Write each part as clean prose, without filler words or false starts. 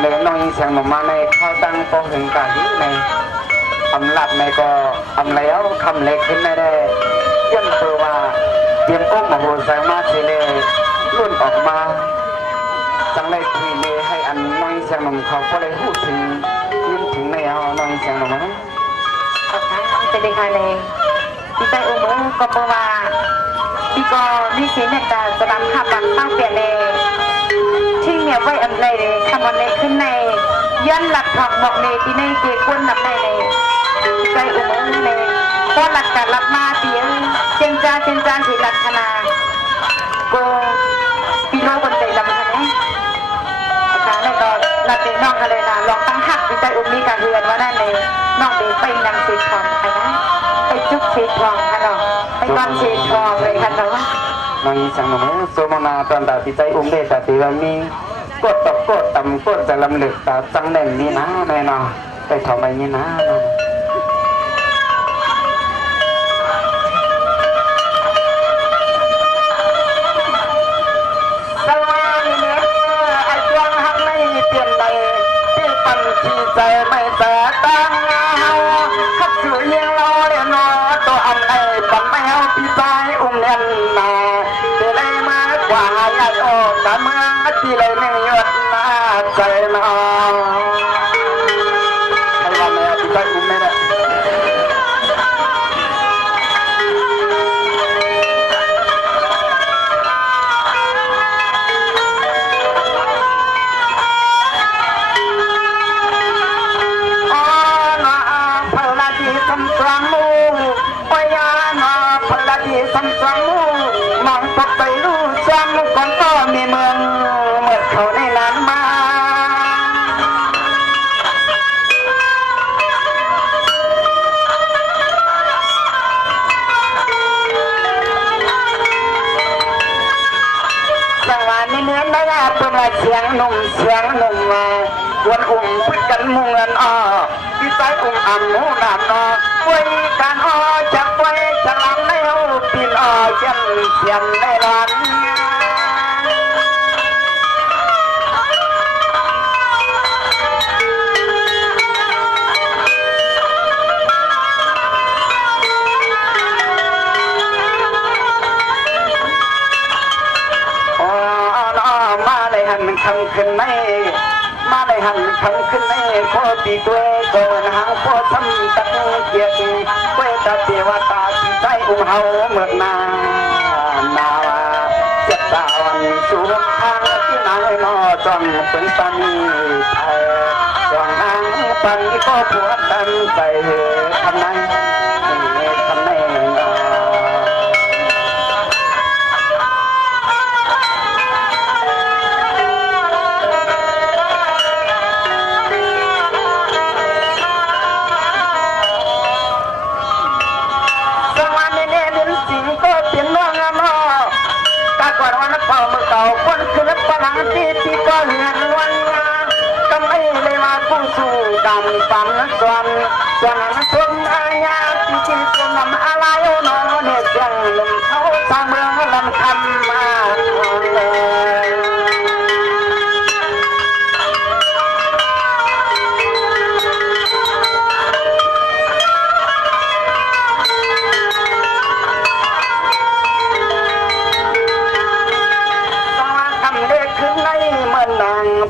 เลยน้อยเสียงหนุ่มมาในเข้าตั้งโปถึงกาที่ในอำลับในก็อำแล้วคำเล็กขึ้นไม่ได้ยันตัวว่าเตรียมก้มมาโหแสงมาทีเลยรุ่นออกมาจังเลยทีเลยให้อันน้อยเสียงหนุ่มเขาก็เลยพูดถึงยิ้มถึงในเอาน้อยเสียงหนุ่มนะเป็นยังไงเลยพี่ใจอุ้มก็เพราะว่าพี่ก็มีสิ่งเนี่ยจะนำขับบังตั้งเปลี่ยนเลยที่เนี่ยไว้อันเลยคำวันเลยขึ้นในย้อนหลักถอกบอกเลยที่ในเกี่ยกวนนำในเลยใจอุ้มเลยพอหลักการรับมาเตียงเจนจานสิลักษณะก็พี่โลคนใจลำคันนี้อาจารย์เนี่ยก็นัดเด็กน้องกันเลยนะลองตั้งหักพี่ใจอุ้มมีการเรียนว่านั่นเลยน้องเด็กไปนำสีทองไปนะไปจุกสีทองค่ะน้องไปก้อนสีทองเลยค่ะน้องน้องอีสังหนุ่มโซมนาตอนตาพี่ใจอุ้มเด็กแต่ตีวันนี้กดตบกดต่ำกดจะลำเลึกตาจังแดงนี่นะแน่นอนไปทำอะไรนี่นะที่ใจไม่แต่ตั้งเอาขับสู่เลี้ยงเราเลี้ยงนอตัวอันไอ้ปันไม่เอาพี่ใจอุ้มเนียนมาที่เลยมากว่าใหญ่โอ้แต่เมืองที่เลยไม่หยุดมาใจนอใครว่าไม่เอาพี่ใจอุ้มไม่ได้สัมสังมองตกไปรู้ซ้ำก่อนก็มีเมืองเมื่อเขาในนั้นมาสังวานนี้เนื้อได้เป็นเสียงหนุ่มมาวนพึ่งกันมุงกันอ้อพี่ใจอัมหูนานอป่วยกันอ้อจะป่วยจะลำในหูปีนอ้อเสียงในร้านมาเลยหันคำขึ้นไม่มาได้หันคำขึ้นในโคตีตัวโกนหางโคทำตักเกียรติเวทเทวตาที่ใจอุ้มเฮาเมื่อนานาวาเจ็บตาวันสูงทางที่นายนอจอมเป็นปันไทยจองนางปันก็ผัวตั้งใจทำนั้นทำแน่คนคือรักพลังที่ก็เหือนวันงานก็ไม่ได้มากู้สู้กันปั่นส่วนนั้นส่วนอาญาที่จะนำอะไรโน่นเนี่ยเสียงลมเขาชาวเมืองลำคำมา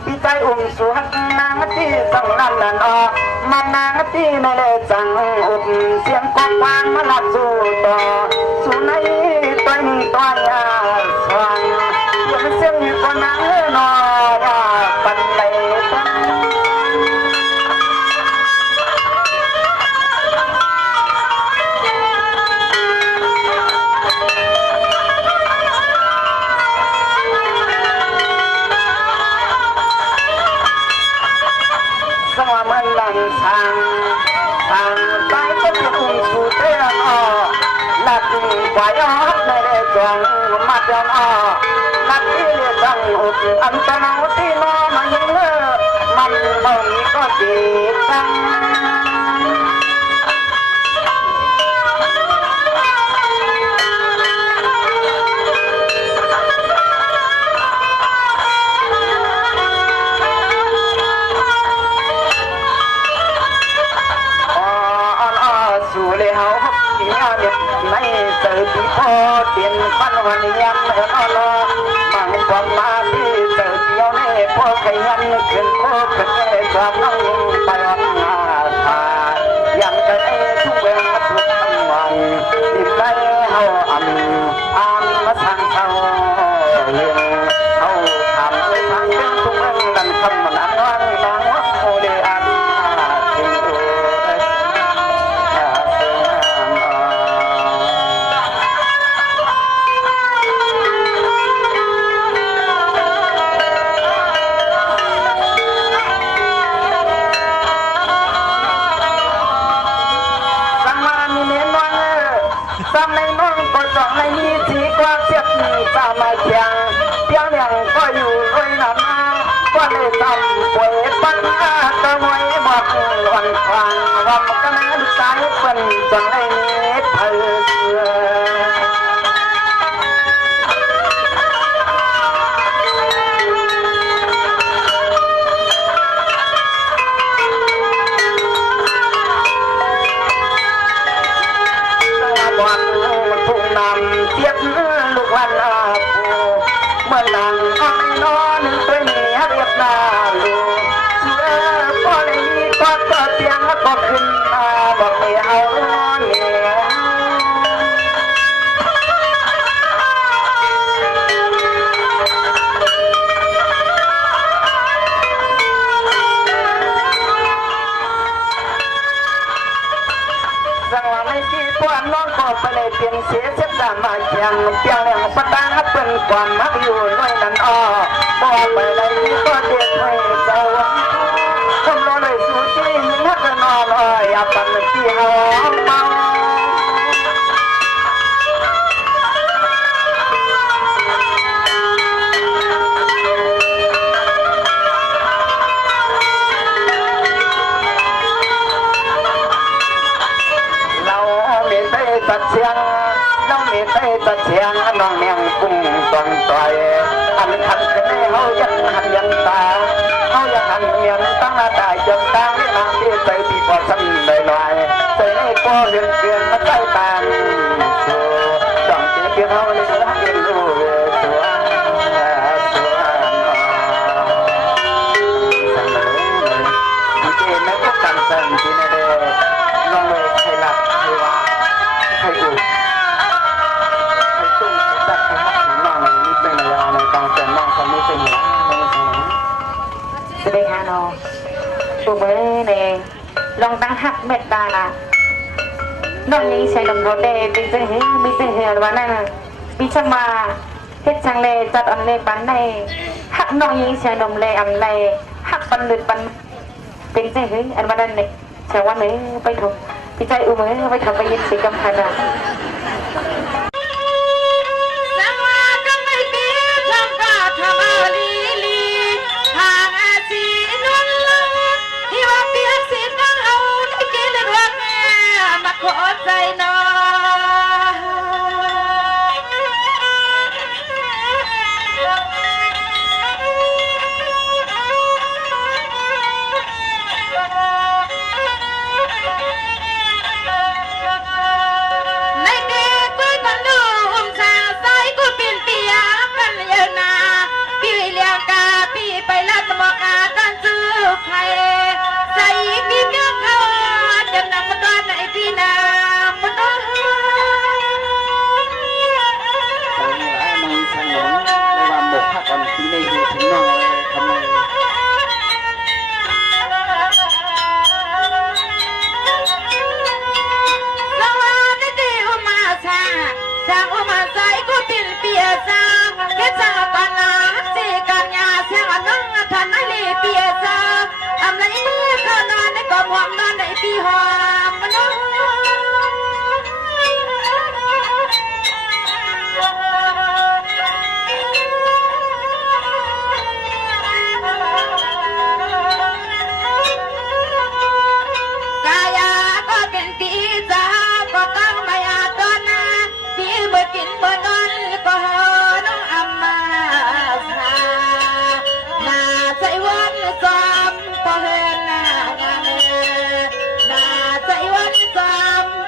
พี่ใจอุ้มสวดนางที่สังนันนันออกมานางที่ไม่ได้จังอุบเสียงกองฟางมาลัดสู่ต่อสู่ในตัวหนึ่งตัวยาสว่างยังเสียงก็นางนอยาปันเลยทางไปก็จะคงสู่เตือนอ้อลัดกว่ายอดในเรื่องของมัดยันอ้อลัดที่เรียกจังอุบอันตรายที่น้อมายังเลิกมันบ่มีก็ดีจัง ส เปลี่ยนพันวันยามนอนมังความมาที่เจอเดียวในพวกใครยันขึ้นโคขึ้นความน้องไปวันงาทายังจะได้ทุกเวลาทุกวันดินได้เฮาอ่านมาทางเขาเลี้ยงเขาทำไปทางเรื่องทุกเรื่องดันคำมันอันวันนางวัดโอเดอันถึงสามในน้องก็สองในนี้สีกว่าเสียบมีสามมาเชียงเพียงหนึ่งก็อยู่ด้วยน้ำก็เลยทำป่วยปัญหาตะมวยหมดวันควางวันกันนั้นสายเป็นจนได้เนื้อเธอเสือวันทุ่งนำเทียบลูกวันอาภูเมื่อนางอ้อยนอนตัวนี้เรียบนาลูเสือก็เลยมีก็เตียงก็ขึ้นมาบอกไม่เอาเนี่ยสังวาไม่กี่ตัวน้องก็ไปเลยเปลี่ยนเสียเสียดามาเชียงเปียงเลี้ยงปะตังเป็นความมักอยู่น้อยนั้นอ้อบอกไปเลยก็เด็ดให้เจ้าคนรอเลยสู้จริงนักนอนอ้อยอาปันที่หอมเมาตัดเสียงน้องมีได้ตัดเสียงน้องเมียงกุ้งตอนต่อยอันคันขึ้นให้เขายังหันยันตาเขายังหันเมียนตั้งหน้าตายจนตาไม่นางที่ใจที่พอสั่นเลยหน่อยใจให้ก็เรียนเปลี่ยนมาใต้ตาชัวจังที่เพียงเขาเลยรักเรียนรู้ชัวสั่งเลยที่ไม่ก็กันสั่งที่นั่นเลยน้องเลยใครหลับใครว่าใครดูใครตุ้งใครตัดใครมัดถึงน้องเลยนี่เป็นอะไรในกองเต็มน้องคนนี้เป็นอย่างไรสวัสดีค่ะน้องปูมือเนี่ยลองตั้งหักเม็ดตาน้องนี้ใช้ลำรถเดย์เป็นเจ้าเหี้ยมีเจ้าเหี้ยวันนั้นปีชมาเฮ็ดจังเลยจัดอันเลยปันในหักน้องนี้ใช้นมเลยอันเลยหักปันลึกปันเป็นเจ้าเหี้ยอันวันนั้นเนี่ยใช้วันนี้ไปถูกพี่ใจอุ้มมือไปทำไปยินสีกำพันอ่ะขอใจน้องในเด็กกุ้ยกันดูชาใส่กูเป็นเปียกันเยอะนาพี่เลี้ยงกาพี่ไปลัดหมอกากันซื้อไข่ใส่พี่เนื้อเขาจะนำมาตอนไหนพี่นาก่อนที่ได้ยินถึงน้องเลยทำไมสวัสดีอุมาชาจางอุมาใจก็เป็นเปียจางแค่จางปานาสีกันยาเสียงน้องทันไอลีเปียจางทำไรเมื่อเขานอนในกอมหอมนอนในปีหอมน้องใจวันซ้ำ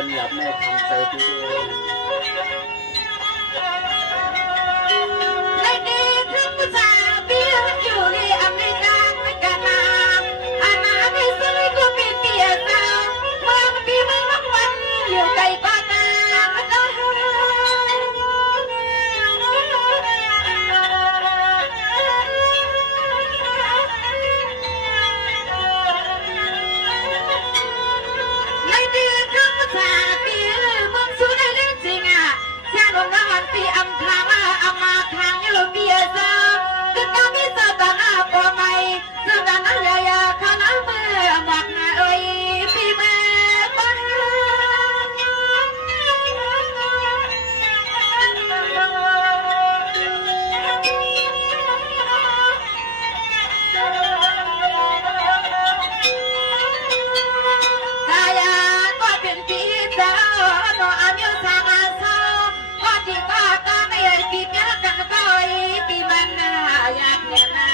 กันหยับแม่ทำใจพี่เอง ในดีถึงภาษาเบี้ยอยู่ในอเมริกาไม่กันนาอาณาไม่ซื้อก็เป็นเปียสาวเมืองปีเมืองวันอยู่ไกลกว่านาในดีถึงภาษาเบี้ยเมืองสุดในเรื่องจริงอ่ะแค่ลงน้ำมันปีอำพามาอามาทางอยู่เบียสาวก็กำมีเสื้อตาหน้าปอไม่เสื้อตาหน้ายายาข้าน้ำมือหมักนาเอ้ยปีแม่บ้านตายาก็เป็นปีเจ้าหนูอายุสามสองก็ที่ก็ตาไม่ปีเจ้ากันก็ปีมันน่าอยากเห็นนา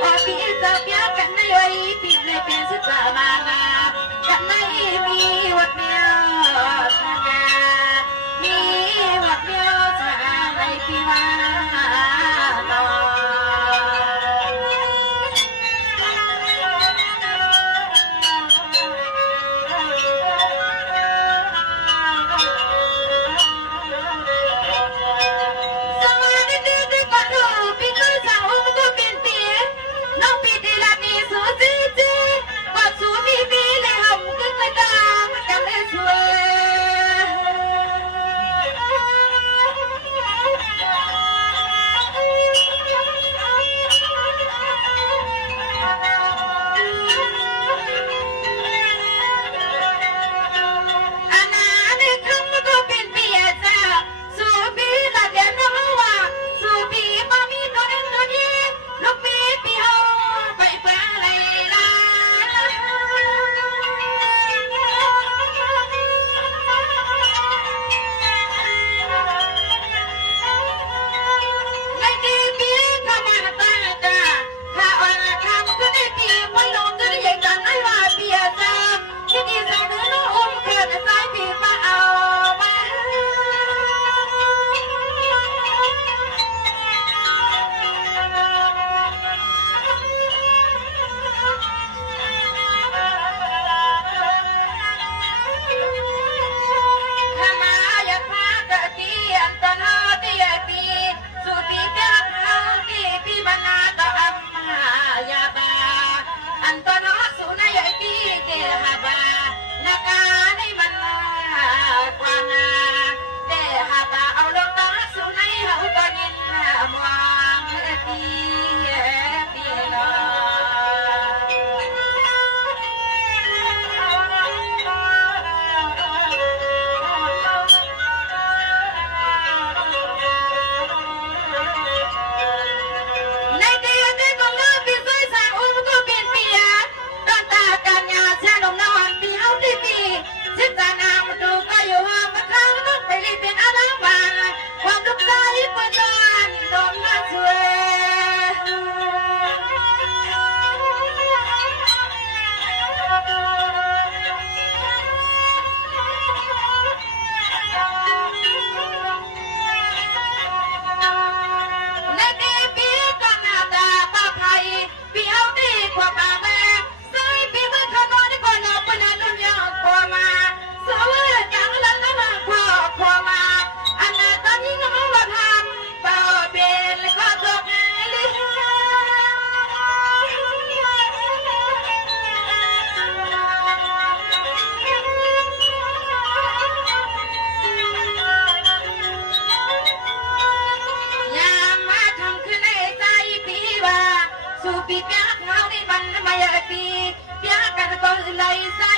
พอปีเจ้าเปียกันไม่ปีเลยเป็นสุดสามานากันไม่มีวัดเดียวทางามีวัดเดียวทางไรปีมาตอ สวัสดีที่ก่อนดูปีกุยสาวมันก็เป็นปีน้องปีที่ละมีสูจีจีก็สูมีปีเลยหำก็ไม่ตามกันเลยช่วยอันนั้นในคำมันก็เป็นปีจ้าสูปีละเดียนน้องว่าสูปีมามีตัวเองตัวนี้ลูกปีปีเอาไปฟังเลยล่ะในดีปีเข้ามาตาตาถ้าอ่อนทำก็ได้ปีไม่ลงก็ได้ยังกันไม่ว่าปีจ้าที่ดีใจเนื้อน้องอุ้มเกิดสายปีมาเอามา ถ้ามาอยากพากะกี้อันตนอที่ใหญ่ปีสู่ปีเจ้าเขาที่ปีบรรณาตะอัมมายาบาอันตนอสู่ในใหญ่ปีเกหาบานาการในมันกว่านาเกหาบาเอาลงตาสู่ในเฮาตะยินมวางปีปีลอ ในเดียในกองเลือปีสวยสายอุ้มก็เป็นปียตอนตาการยาแช่ลมนอนปีเอาที่ปีชิดตานามันดูก็อยู่ห้องมันข้างต้องไปรีบเป็นอาลังบานความทุกข์ใจเปิดนอนโดนมาช่วย ในดีปีก่อนหน้าตาป้าไผ่ปีเอาดีกว่าป้าแม่ใส่ปีเมื่อขนอนก่อนเอาไปนานนุ่นยาวกว่ามาสวยจังลันละมาขอมาอันนั้นตอนนี้น้องมาทำเป่าเบนแล้วก็ตกลิ ยามมาทำขึ้นในใจปีว่าสู่ปีเปียกเฮาในมันไม่อยากปีเปียกกันก็เลยใส่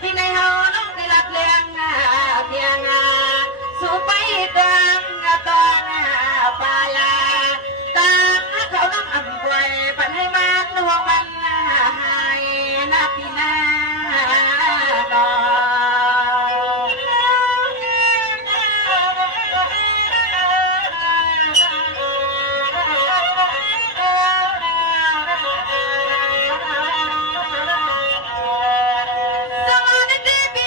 ที่ในเฮาน้องได้รับเลี้ยงเพียงสู่ไปดังตอนปลาตาเขาน้ำอ่ำไว้ปันให้มันห่วงมันหายนาปีหน้าดอกสวัสดีปี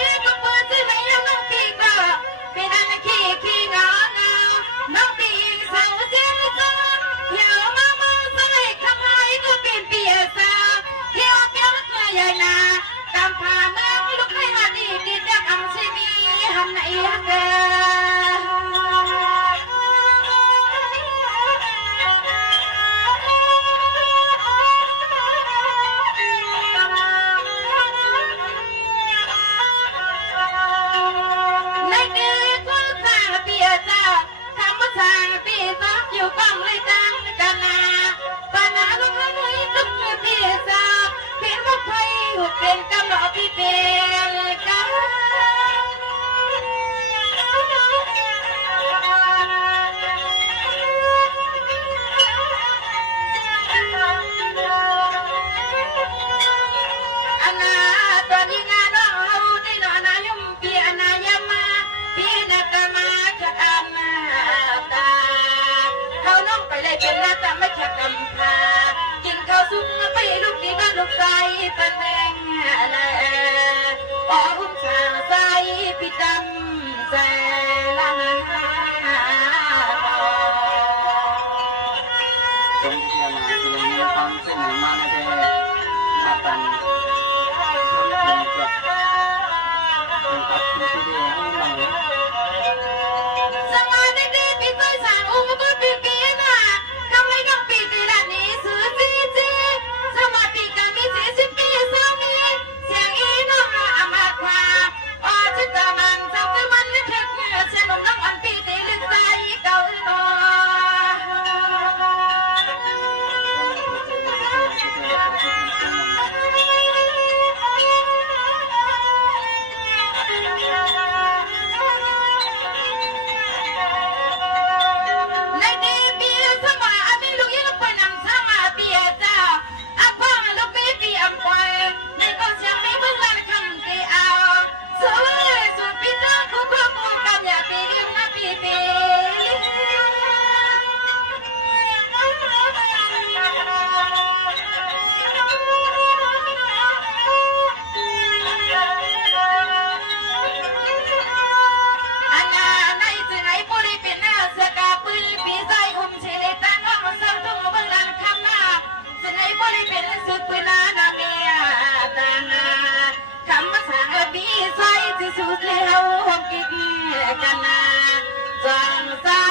อยู่กองเลยจังกันนาปานาลุกลุยลุกเปียซาเพียงมุกไทยหุบเป็นกำลังพี่เป็นกัน อนาตอนนี้งานเราได้นอนนายุ่มปีอนายามาปีนักมาจะอามาตาเขาน้องไปเลยเป็นนาตาไม่แค่กำพากินข้าวสุกไปลูกดีบ้านลูกใส่เป็นแดงนะอ๋อหุ่นชาใส่พี่ดำใส่ละ จงที่จะมาที่นี่ความเส้นไหนมาในเดมาตันคนเป็นกับเป็นกับที่เดียวให้เรา สมาธิดีปีต้อยสางอุ้มก็ปีปีน่ะทำให้น้องปีปีละนี้ซื้อจีจีสมาธิกันมี40 ปีสามีเสียงอีน้องอามาควาอ๋อฉันจะมันจะไปมันไม่เพ็ดเนื้อฉันน้องอันปีตีลึกใจเก่าหนอ ในดีเบียสมาอภิลูกยิ่งไปนำสมาเบียจ้าอาพ่อลูกปีปีอัมพอยในก็เสียงไม่เบิ่งลันคำเกเอาสวยสุดปีจ้าคู่คู่คู่กับอย่าปีเลี้ยงนะปีปีอันนาในจึงไอ้ปุริเป็นหน้าเสือกาปืนปีใจอุ้มเฉลตันน้องเสริมทุ่งเบิ่งลันคำหน้าจึงไอ้ปุริเป็นสุดปืนนานาเมียตานาคำมาสางปีใจที่สุดแล้วหอมกินกันนาจังสา